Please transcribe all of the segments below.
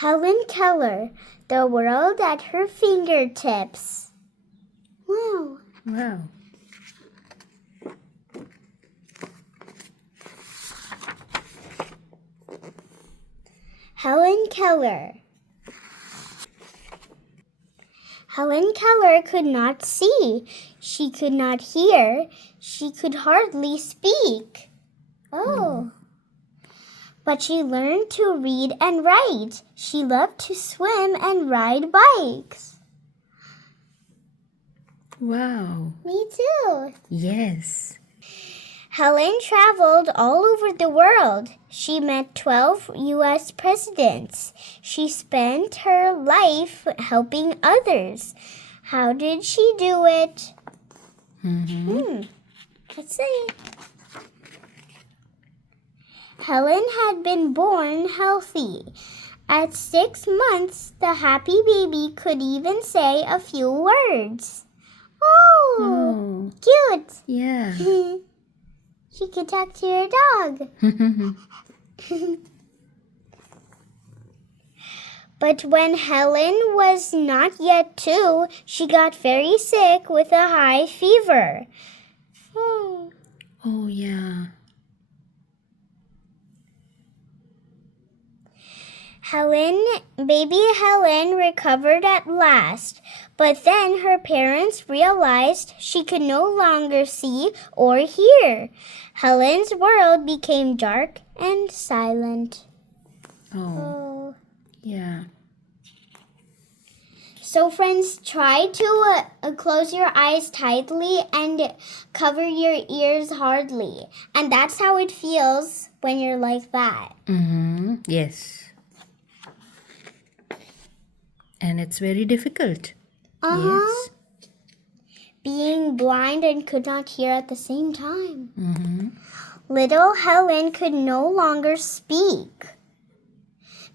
Helen Keller, the world at her fingertips. Wow. Wow. Helen Keller. Helen Keller could not see. She could not hear. She could hardly speak. Oh. But she learned to read and write. She loved to swim and ride bikes. Wow. Me too. Yes. Helen traveled all over the world. She met 12 U.S. presidents. She spent her life helping others. How did she do it? Let's see. Helen had been born healthy. At 6 months, the happy baby could even say a few words. Oh, cute. Yeah. She could talk to your dog. But when Helen was not yet 2, she got very sick with a high fever. Oh, yeah. Baby Helen recovered at last, but then her parents realized she could no longer see or hear. Helen's world became dark and silent. Oh. Yeah. So friends, try to close your eyes tightly and cover your ears hardly. And that's how it feels when you're like that. Yes. And it's very difficult. Yes. Being blind and could not hear at the same time. Little Helen could no longer speak.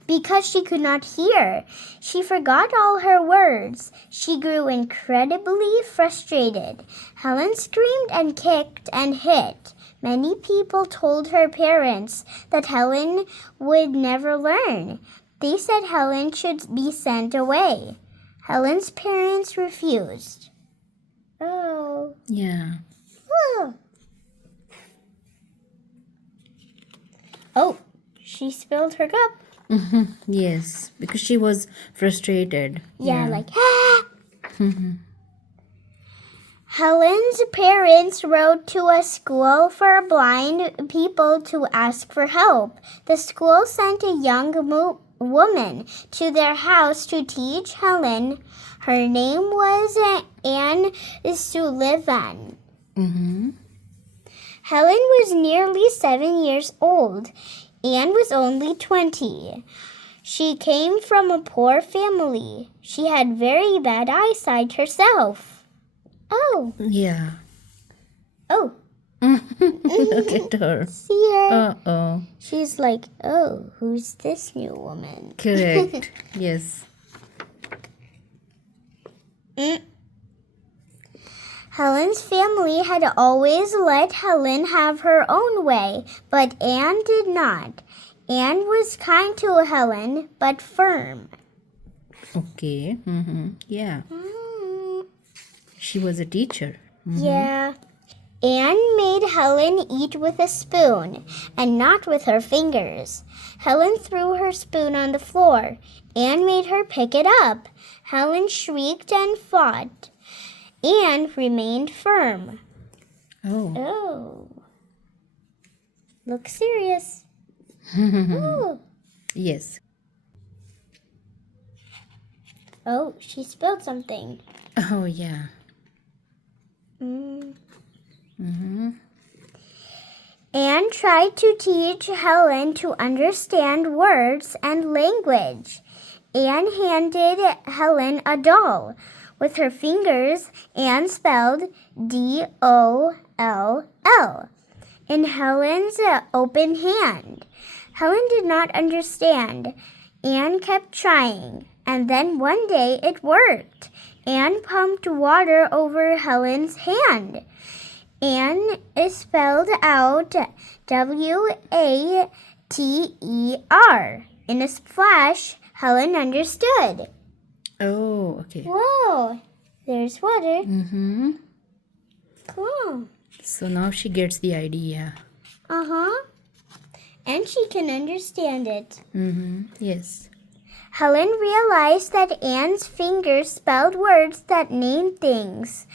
Because she could not hear, she forgot all her words. She grew incredibly frustrated. Helen screamed and kicked and hit. Many people told her parents that Helen would never learn. They said Helen should be sent away. Helen's parents refused. Oh. Yeah. Oh, she spilled her cup. Yes, because she was frustrated. Yeah. Like, Helen's parents wrote to a school for blind people to ask for help. The school sent a young woman to their house to teach Helen. Her name was Anne Sullivan. Helen was nearly 7 years old. Anne was only 20. She came from a poor family. She had very bad eyesight herself. Oh. Yeah. Oh. Look at her. See her? Uh-oh. She's like, oh, who's this new woman? Correct. Yes. Helen's family had always let Helen have her own way, but Anne did not. Anne was kind to Helen, but firm. Okay. Yeah. She was a teacher. Yeah. Anne made Helen eat with a spoon and not with her fingers. Helen threw her spoon on the floor. Anne made her pick it up. Helen shrieked and fought. Anne remained firm. Oh. Look serious. Oh. Yes. Oh, she spilled something. Oh, yeah. Anne tried to teach Helen to understand words and language. Anne handed Helen a doll. With her fingers, Anne spelled DOLL in Helen's open hand. Helen did not understand. Anne kept trying, and then one day it worked. Anne pumped water over Helen's hand. Anne spelled out WATER. In a flash, Helen understood. Oh, okay. Whoa, there's water. Mm-hmm. Cool. So now she gets the idea. Uh-huh. And she can understand it. Mm-hmm. Yes. Helen realized that Anne's fingers spelled words that named things.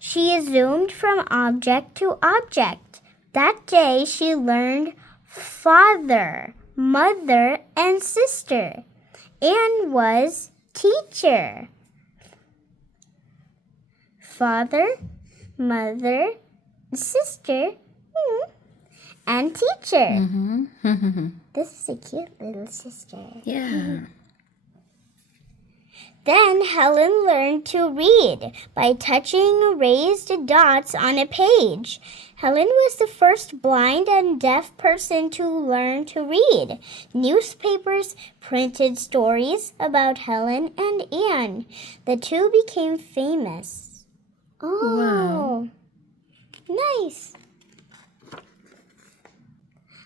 She zoomed from object to object. That day she learned father, mother, and sister. Anne was teacher. Father, mother, sister, and teacher. Mm-hmm. This is a cute little sister. Yeah. Then Helen learned to read by touching raised dots on a page. Helen was the first blind and deaf person to learn to read. Newspapers printed stories about Helen and Anne. The two became famous. Oh, nice.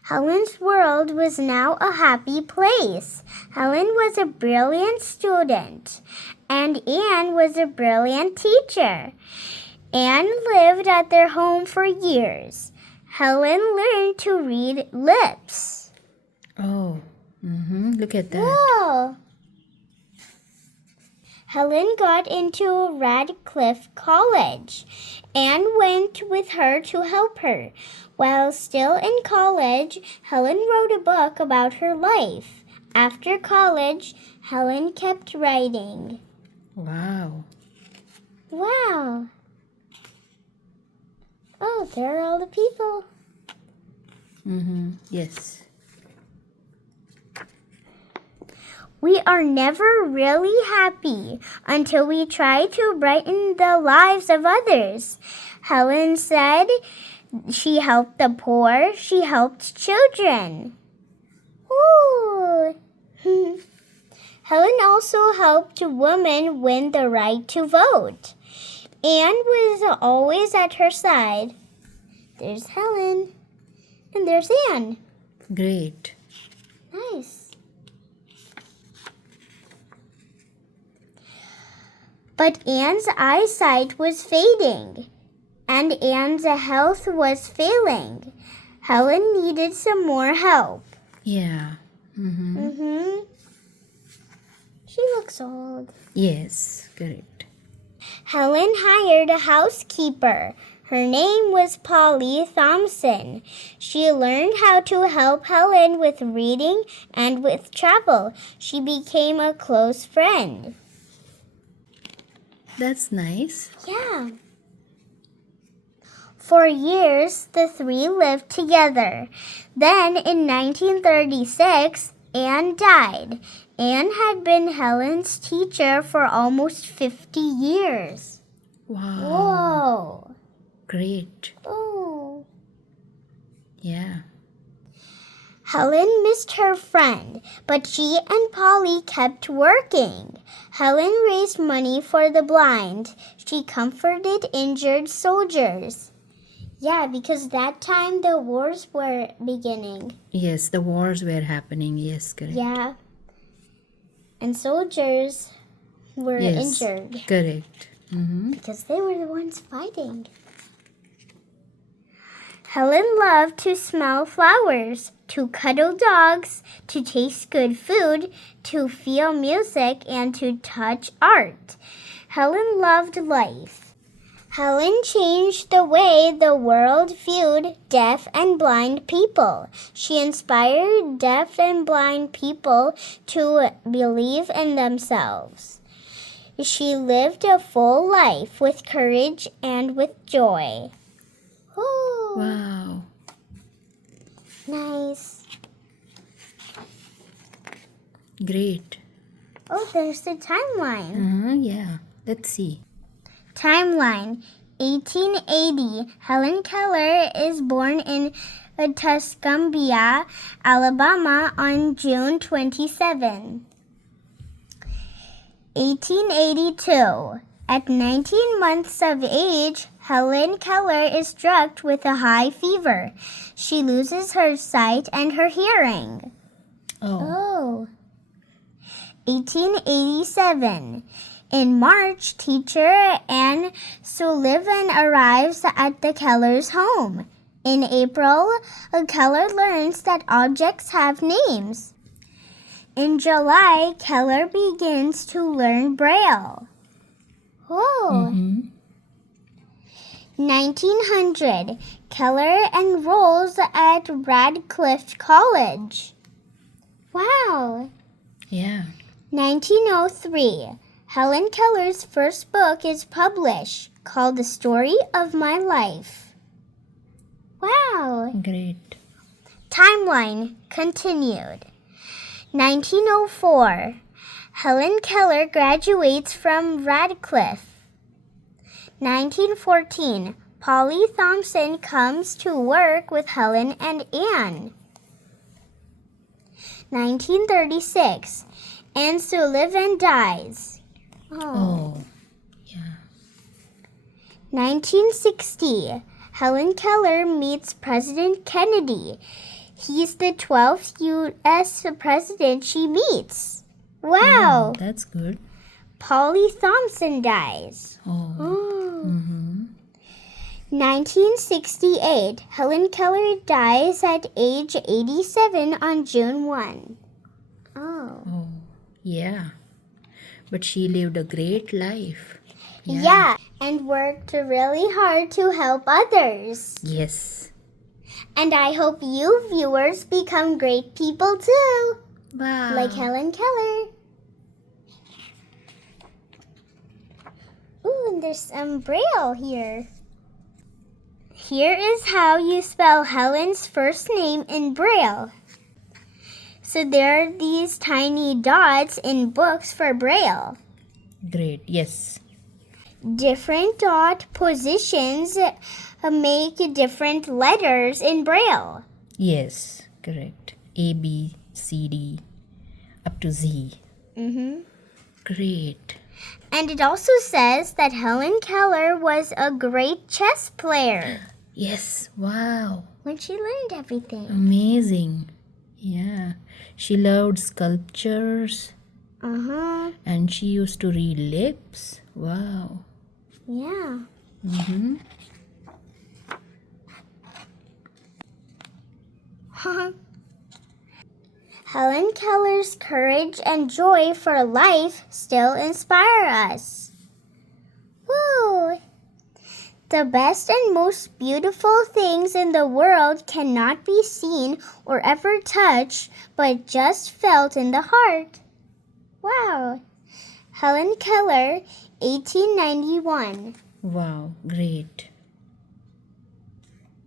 Helen's world was now a happy place. Helen was a brilliant student, and Anne was a brilliant teacher. Anne lived at their home for years. Helen learned to read lips. Oh. Mm-hmm. Look at that. Whoa! Helen got into Radcliffe College. Anne went with her to help her. While still in college, Helen wrote a book about her life. After college, Helen kept writing. Wow. Wow. Oh, there are all the people. Mm-hmm. Yes. We are never really happy until we try to brighten the lives of others. Helen said she helped the poor, she helped children. Ooh. Helen also helped women win the right to vote. Anne was always at her side. There's Helen. And there's Anne. Great. Nice. But Anne's eyesight was fading, and Anne's health was failing. Helen needed some more help. Yeah. Mm-hmm. She looks old. Yes, correct. Helen hired a housekeeper. Her name was Polly Thompson. She learned how to help Helen with reading and with travel. She became a close friend. That's nice. Yeah. For years, the three lived together. Then, in 1936, Anne died. Anne had been Helen's teacher for almost 50 years. Wow. Whoa. Great. Oh. Yeah. Helen missed her friend, but she and Polly kept working. Helen raised money for the blind. She comforted injured soldiers. Yeah, because that time the wars were beginning. Yes, the wars were happening. Yes, correct. Yeah. And soldiers were Yes, injured correct. Mm-hmm. because they were the ones fighting. Helen loved to smell flowers, to cuddle dogs, to taste good food, to feel music, and to touch art. Helen loved life. Helen changed the way the world viewed deaf and blind people. She inspired deaf and blind people to believe in themselves. She lived a full life with courage and with joy. Ooh, Wow. nice. Great. Oh, there's the timeline. Yeah. Let's see. Timeline 1880. Helen Keller is born in Tuscumbia, Alabama on June 27. 1882. At 19 months of age, Helen Keller is struck with a high fever. She loses her sight and her hearing. Oh. Oh. 1887. In March, teacher Anne Sullivan arrives at the Keller's home. In April, Keller learns that objects have names. In July, Keller begins to learn Braille. Whoa! 1900, Keller enrolls at Radcliffe College. Wow! Yeah. 1903, Helen Keller's first book is published, called The Story of My Life. Wow! Great. Timeline continued. 1904, Helen Keller graduates from Radcliffe. 1914, Polly Thompson comes to work with Helen and Anne. 1936, Anne Sullivan dies. Oh. Yeah. 1960, Helen Keller meets President Kennedy. He's the 12th U.S. president she meets. Wow! That's good. Polly Thompson dies. Oh. 1968, Helen Keller dies at age 87 on June 1. Oh. Yeah. But she lived a great life. Yeah, and worked really hard to help others. Yes. And I hope you viewers become great people too, Wow. like Helen Keller. Ooh, and there's some Braille here. Here is how you spell Helen's first name in Braille. So there are these tiny dots in books for Braille. Great. Yes. Different dot positions make different letters in Braille. Yes. Correct. A, B, C, D, up to Z. Great. And it also says that Helen Keller was a great chess player Yes. Wow. when she learned everything. Amazing. Yeah. She loved sculptures and she used to read lips. Wow. Yeah. Helen Keller's courage and joy for life still inspire us. Woo! The best and most beautiful things in the world cannot be seen or ever touched, but just felt in the heart. Wow! Helen Keller, 1891. Wow. Great.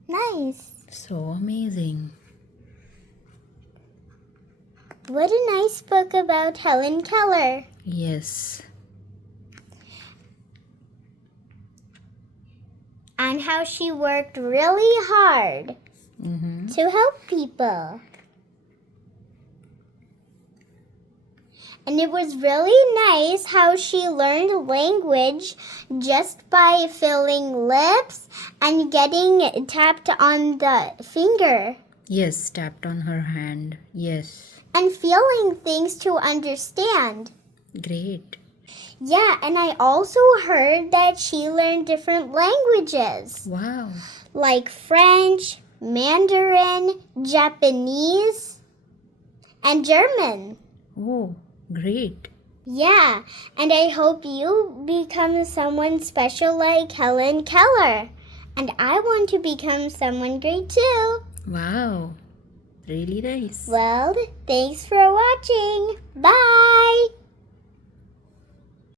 Nice. So amazing. What a nice book about Helen Keller. Yes. And how she worked really hard to help people. And it was really nice how she learned language just by filling lips and getting tapped on the finger. Yes. Tapped on her hand. Yes. And feeling things to understand. Great. Yeah, and I also heard that she learned different languages. Wow. Like French, Mandarin, Japanese, and German. Oh, great. Yeah, and I hope you become someone special like Helen Keller. And I want to become someone great too. Wow. Really nice. Well, thanks for watching. Bye!